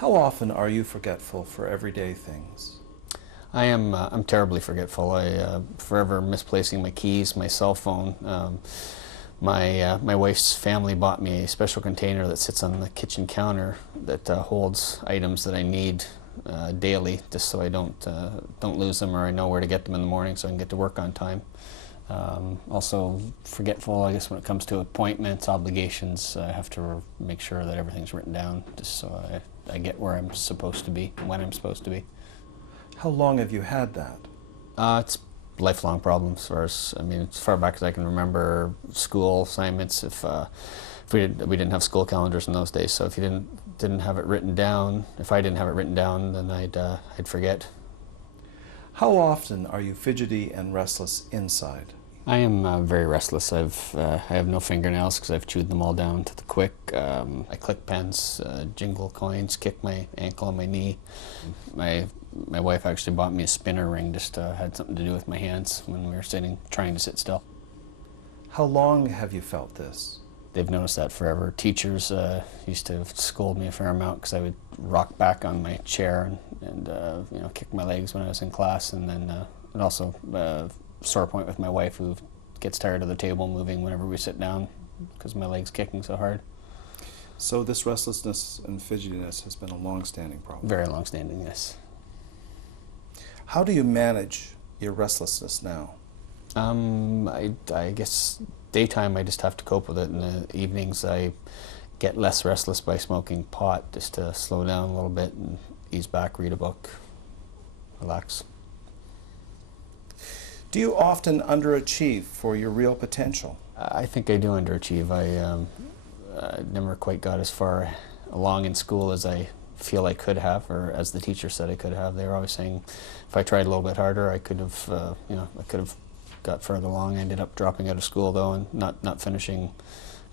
How often are you forgetful for everyday things? I'm terribly forgetful. I forever misplacing my keys, my cell phone. My wife's family bought me a special container that sits on the kitchen counter that holds items that I need daily, just so I don't lose them, or I know where to get them in the morning so I can get to work on time. Also forgetful, I guess, when it comes to appointments, obligations. I have to make sure that everything's written down, just so I get where I'm supposed to be, when I'm supposed to be. How long have you had that? It's lifelong problem as far as, I mean, as far back as I can remember school assignments. If we didn't have school calendars in those days, so if you didn't have it written down, if I didn't have it written down, then I'd forget. How often are you fidgety and restless inside? I am very restless. I have no fingernails because I've chewed them all down to the quick. I click pens, jingle coins, kick my ankle and my knee. My wife actually bought me a spinner ring, just had something to do with my hands when we were trying to sit still. How long have you felt this? They've noticed that forever. Teachers used to scold me a fair amount because I would rock back on my chair and kick my legs when I was in class, and then and also sore point with my wife, who gets tired of the table moving whenever we sit down because my leg's kicking so hard. So this restlessness and fidgetiness has been a long-standing problem? Very long-standing, yes. How do you manage your restlessness now? I guess daytime I just have to cope with it. In the evenings I get less restless by smoking pot, just to slow down a little bit and ease back, read a book, relax. Do you often underachieve for your real potential? I think I do underachieve. I never quite got as far along in school as I feel I could have, or as the teacher said I could have. They were always saying if I tried a little bit harder, I could have, I could have got further along. I ended up dropping out of school though, and not finishing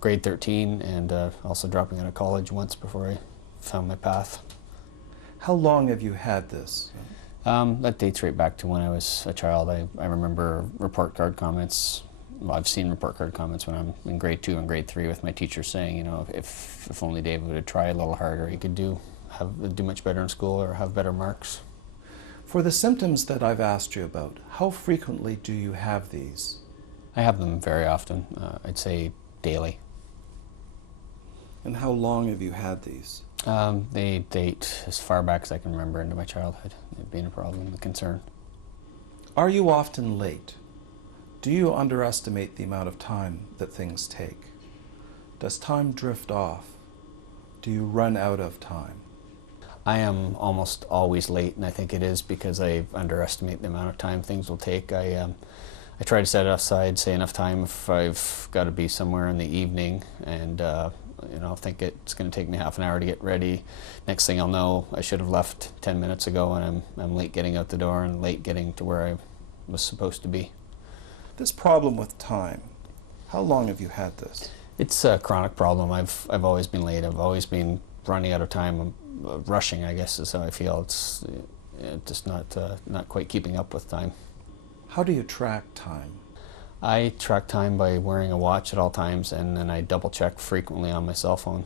grade 13, and also dropping out of college once before I found my path. How long have you had this? That dates right back to when I was a child. I remember report card comments. Well, I've seen report card comments when I'm in grade 2 and grade 3 with my teacher saying, if only David would try a little harder, he could do much better in school or have better marks. For the symptoms that I've asked you about, how frequently do you have these? I have them very often. I'd say daily. And how long have you had these? They date as far back as I can remember into my childhood. It being a problem, a concern. Are you often late? Do you underestimate the amount of time that things take? Does time drift off? Do you run out of time? I am almost always late, and I think it is because I underestimate the amount of time things will take. I try to set aside, say, enough time if I've got to be somewhere in the evening, and think it's going to take me half an hour to get ready. Next thing I'll know, I should have left 10 minutes ago, and I'm late getting out the door and late getting to where I was supposed to be. This problem with time, how long have you had this? It's a chronic problem. I've always been late. I've always been running out of time. Rushing, I guess, is how I feel. It's just not quite keeping up with time. How do you track time? I track time by wearing a watch at all times, and then I double check frequently on my cell phone.